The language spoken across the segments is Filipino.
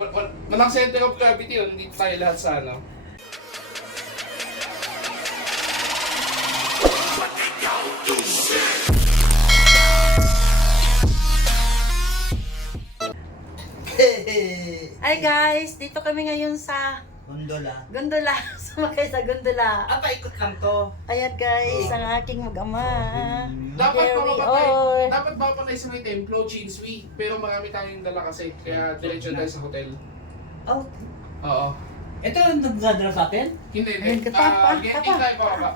Walang center of gravity yun, hindi tayo lahat sa ano. Hi guys, dito kami ngayon sa Gondola. gondola. Sumakay sa gondola. Paikot lang to. Ayan guys, ang aking mag-ama. Dapat Here we mapapatay, are. dapat mapapatay sa may templo, Chinsui. Pero marami tayong dala kasi, kaya diretso tayo sa hotel. Oh, Oo. ito ang nagdadala sa atin? Hindi, Ayun, hindi. katapa, Getting tapa. tayo baba.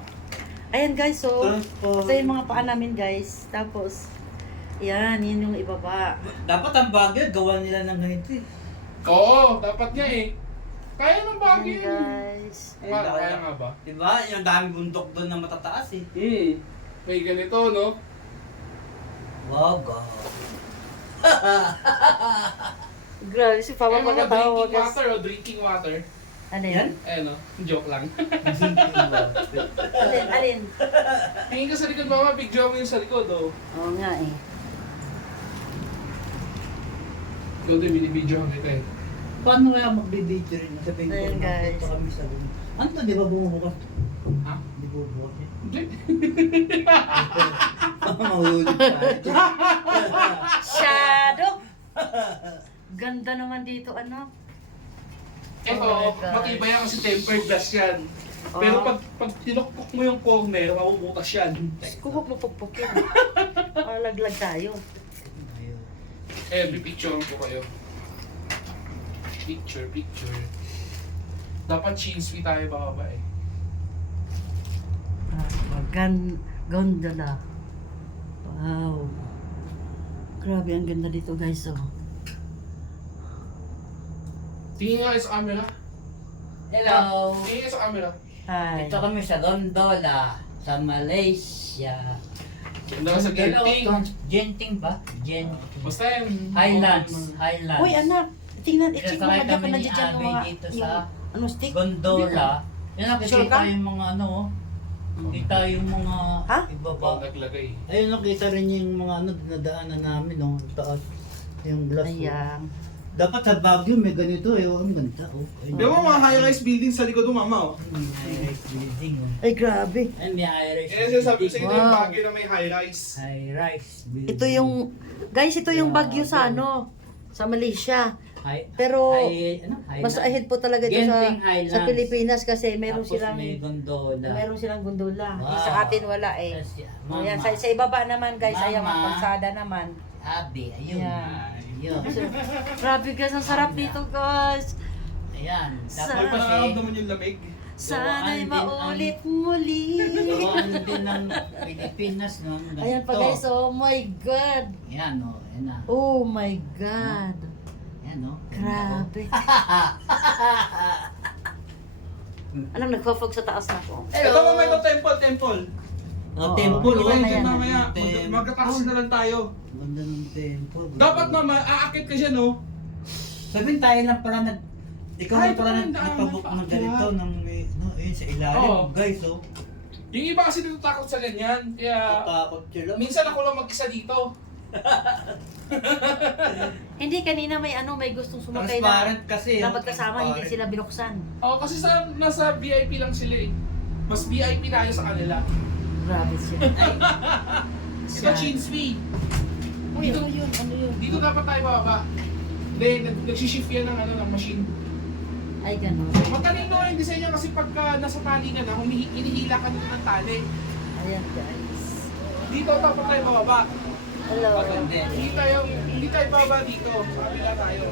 Ayan guys, so Transport. ito yung mga paa namin guys. Tapos, yan, yun yung ibaba. Dapat ang Baguio, gawa nila ng ganito eh. Oo, dapat nga eh. Kaya ng Baguio Ayan yun. guys. Kaya nga ba? Diba? Yung daming bundok doon na matataas eh. May ganito, no? Wow, God. Grabe, si Papa Kaya mga pagkatawa drinking guys. water o drinking water. Ano Yan? yan? Eh no, joke lang. Alin, alin? Tingin ka sa likod, mama, picture mo yung sa likod, oh. Oo nga eh. Ikaw din, binibidyo kita eh. Paano kaya magbibidyo rin? Sabihin ko, Ayan, guys. ito kami sa ganun. Ano to, di ba bumubukas? Ha? Di bumubukas eh. Hindi. Mahulog tayo. Shadow! Ganda naman dito, anak. Ito, Oh my God. matibay yan kasi tempered glass yan. Pero Oh. pag tinukpok mo yung corner, mabubutas yan. Kupupupupuk yun. Laglag tayo. Eh, pipicture ko kayo. Picture. Dapat Chinsui tayo bababa eh. Gondola. Wow. Grabe, ang ganda dito guys, oh. Tingin nga kayo sa camera. Hello! Tingin kayo sa camera. Hi. Ito kami sa Gondola, sa Malaysia. Ganda ka sa Genting. Genting ba? Genting. Basta yan. Highlands. Highlands. Uy, anak. Tingnan, i-check mo Pinasakay nga dyan kami kung ni nandiyan dyan yung Abby mga, dito yung, sa ano, stick? Gondola. Yan Sure nakikita ka? yung mga ano, kita yung mga Ha? ibaba. Pag naglagay. Ayun, nakita rin yung mga ano, dinadaanan namin, no? Taas. Yung glass. Ayan. Dapat sa Baguio may ganito eh. Oh, ang ganda. Oh. Ayun. Di ba mga high-rise building sa likod mo, mama, oh? May high-rise building. Oh. Ay, grabe. Ayun, may high-rise Eh, sinasabi ko sa inyo yung Wow. Baguio na may high-rise. High-rise building. Ito yung, guys, ito yung Yeah, Baguio sa ano, sa Malaysia. High, Pero, ano? mas ahead po talaga ito Genting sa Highlands. Pilipinas kasi meron Tapos silang, may gondola. meron silang gondola. Wow. Sa atin wala eh. Tapos, O yan, sa ibaba naman guys, ayan, Mama. kalsada naman. Abi, ayun. Yeah. Ayun. So, grabe guys, ang sarap dito guys. Ayan. Sa- May Dapat kasi, pananaramdaman yung lamig. Sana'y Gawaan din maulit muli. gawaan din ng Pilipinas, no? Ganito. Ayan pa guys, oh my God. Ayan, oh. Ayan na. Oh my God. Ayan, oh. Grabe. Alam, nagpa-fog sa taas na ako. Ito mo may temple. Oh, Oo. temple, Ito oh. kayo Ayan. dyan mamaya. Temple. Magkataas na lang tayo. Ganda ng temple. Dapat naman, aakit ka siya, no? Sabihin tayo lang pala ikaw Ay, na pala parang nagpabook daan ng na ganito ng may, no, ayun sa ilalim, Oo. guys, oh. Yung iba kasi natatakot sa ganyan. Kaya, Tatakot sila. minsan ako lang mag-isa dito. Hindi, kanina may may gustong sumakay Transparent kasi. na oh, magkasama, hindi transparent. sila binuksan. Oo, kasi nasa VIP lang sila eh. Mas VIP tayo sa kanila. Grabe siya. Ito, Chinsui. Uy, ano yun? Ano yun? Dito dapat tayo bababa. Hindi, nagsishift yan ng machine. Ay, gano'n. Matalino yung disenyo kasi pagka nasa tali ka na, inihila ka nito ng tali. Ayan, guys. Dito dapat tayo bababa. Hello. Maganda. Hindi tayo bababa dito. Sa kabila tayo.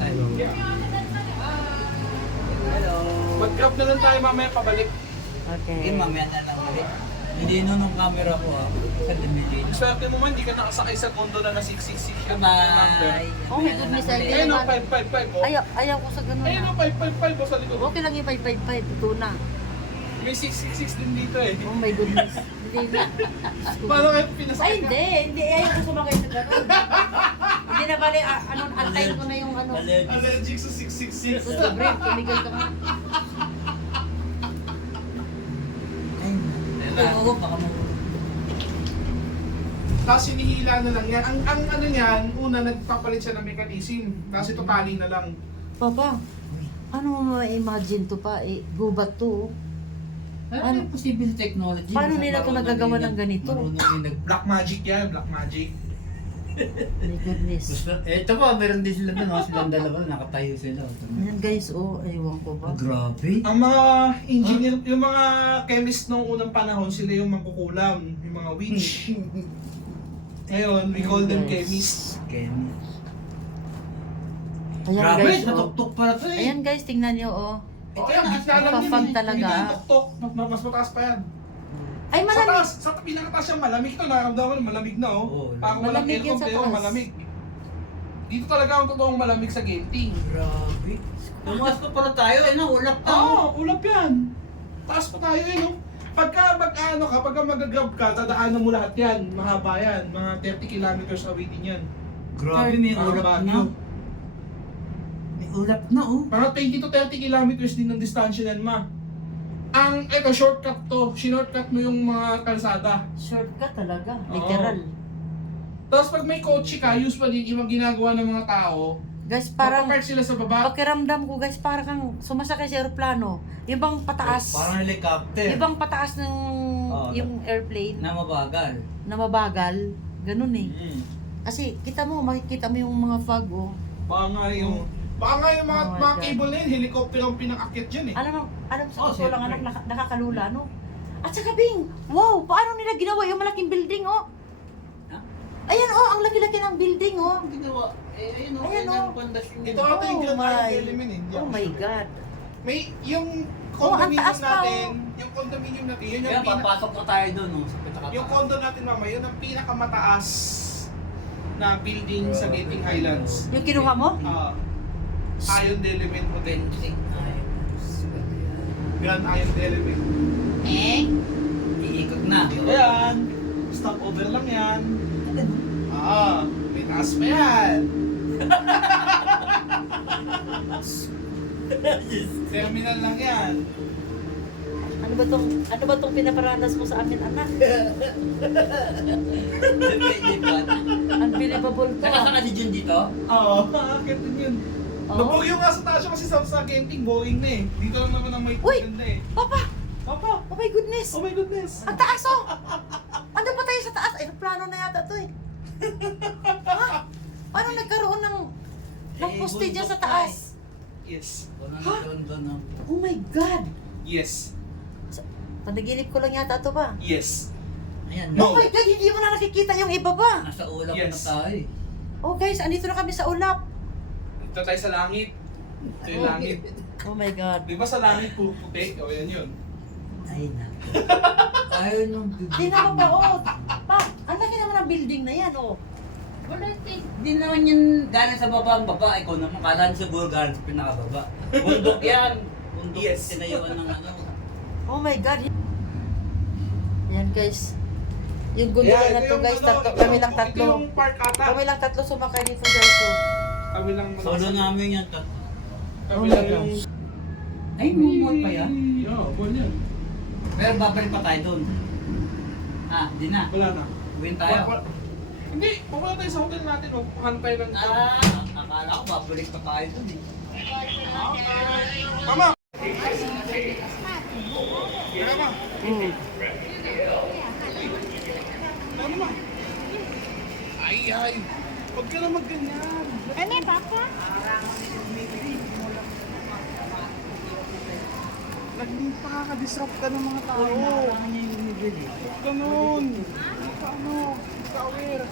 Hello. Hello. Mag-grab na lang tayo mamaya pabalik. Okay. Eh, mamaya na lang ulit. Hindi nung camera ko, ah. Sa dumili. Swerte mo man, hindi ka nakasakay sa gondola na 666 yung number. Bye. Oh my goodness, I Ayun o, naman. 555 o. Ayaw ko sa ganun Ayun o, ah. 555 o sa likod. Okay lang yung 555, ito na. May 666 din dito eh. Oh my goodness. Hindi na. Paano kayo pinasakay Ay, ka? hindi. Ayaw ko sumakay sa ganun. Hindi na bali, antayin ko na yung Allergic. Allergic sa 666. Sa break, tumigil ka nga. Ay, oo, baka mo. Tapos hinihila na lang yan. Ang ano niyan, una nagpapalit siya ng mechanism. Tapos ito tali na lang. Papa, ano mo ma-imagine to pa? Gubat to. Ano yung posible technology? Paano Basta nila ito marunong nagagawa yung ng ganito? Marunong yung Black magic yan, black magic. My goodness. Gusto, ito pa, meron din sila doon, oh, silang dalawa, nakatayo sila. Ayan guys, oh, ewan ko ba. Grabe. Ang mga engineer, yung mga chemist noong unang panahon, sila yung mangkukulam, yung mga witch. Ngayon, we call them chemists. Chemist. Ayan Grabe, guys, oh. natuktok para to eh. Ayan guys, tingnan nyo, oh. O kaya, gitna lang yun Papag eh. talaga. Gitna yung tuktok, mas mataas pa yan. Ay, Sa malamig. taas, sa pinakataas yung malamig. Ito, nakaramdaman ng malamig na oh. Oo, Parang walang malamig yan aircon sa pero taas. malamig. Dito talaga ang totoong malamig sa genting. Grabe. Tumaas pa pala tayo, eh, no? Ulap pa. Oo, ulap yan. Taas pa tayo eh, no? Pagka mag-ano ka, pagka mag-grab ka, tadaanan mo lahat yan. Mahaba yan. Mga 30 kilometers away din yan. Grabe, may Parang ulap Baguio. na. May ulap na, oh. Mga 20 to 30 kilometers din ang distansya yan, ma. Eto, shortcut to. Shortcut mo yung mga kalsada. Shortcut talaga, Oo. literal. Tapos pag may kotse ka, usually yung ginagawa ng mga tao, Guys, parang papapark sila sa baba. pakiramdam ko guys, parang kang sumasakay sa aeroplano. Yung bang pataas, Parang helicopter. yung bang pataas ng Oo. yung airplane Na mabagal. na mabagal, ganun eh. Mm. Kasi kita mo, makikita mo yung mga fog oh. Baka nga yung mga, Oh my mga God. cable na yun, helicopter ang pinakakit dyan eh. Alam sa Oh, totoo lang siyempre. anak, nakakalula no. At saka Bing, wow, paano nila ginawa yung malaking building oh? Ha? Ayan oh, ang laki-laki ng building oh. Ang ginawa, ayun, oh, Ayan, ganyan oh. pundasyon. Ito ata yung Oh Grand my- Iron Element eh. Hindi Oh ako my sure. God. May, yung Oh, ang condominium taas pa, natin, yung condominium natin, yun Kaya yung papasok na tayo doon, oh, sa pinakataas. yung condo natin mama, yun ang pinakamataas na building sa Genting Highlands. Yung kinuha mo? Iron Element Hotel. Fencing. Ay, Grand Iron Element. Eh? iikot na. Ayan, stopover lang yan. May taas pa yan. Terminal lang yan. Ano ba tong pinaparanas mo sa amin, anak? Unbelievable to. Nakasama si Jun dito? Oo, akit din yun. Oo. Nabugyo nga sa taas kasi sa Genting, boring na eh. Dito lang naman ang may Uy! ganda eh. Papa! Papa! Oh my goodness! Oh my goodness! Ang taas oh! Ano ba tayo sa taas? Ay, plano na yata to eh. Ha? Paano nagkaroon ng poste dyan sa taas? Yes. Wala na doon na. Oh my God! Yes. Panaginip ko lang yata to ba? Yes. Ayan, No. Oh my God! Hindi mo na nakikita yung iba ba? nasa ulap Yes. na tayo. Oh guys, andito na kami sa ulap. Ito tayo sa langit. Ito yung langit. Oh my God. Di ba sa langit puti? O yan yun. Ay, naku. Ayaw nung Di naman ba oh? Pa, ang laki naman ng building na yan oh. Wala, di naman yun galing sa baba ang baba. Ikaw naman, kala niyo siguro galing sa pinakababa. Bundok yan. Bundok Yes. tinayuan ng ano. Oh my God. Yan guys. Yung gondola na to guys, kami lang Ito tatlo. yung park ata. Kami lang tatlo sumakay ni Fujarso. Kami lang Solo namin yan. Kami lang yung... Ay, may mall pa yan. Oo, mall yan. Pero babalik pa tayo doon. Ah, di na. Wala na. Uwin tayo. Hindi, pumunta tayo sa hotel natin. Magpuhan tayo ng... Akala ko babalik pa tayo doon eh. Mama! Mama! Ano ma? Ay, ay! Huwag ka na magganyan. Ano, Papa? Nakaka-disrupt ka ng mga tao. Huwag ganun. Hindi ka aware.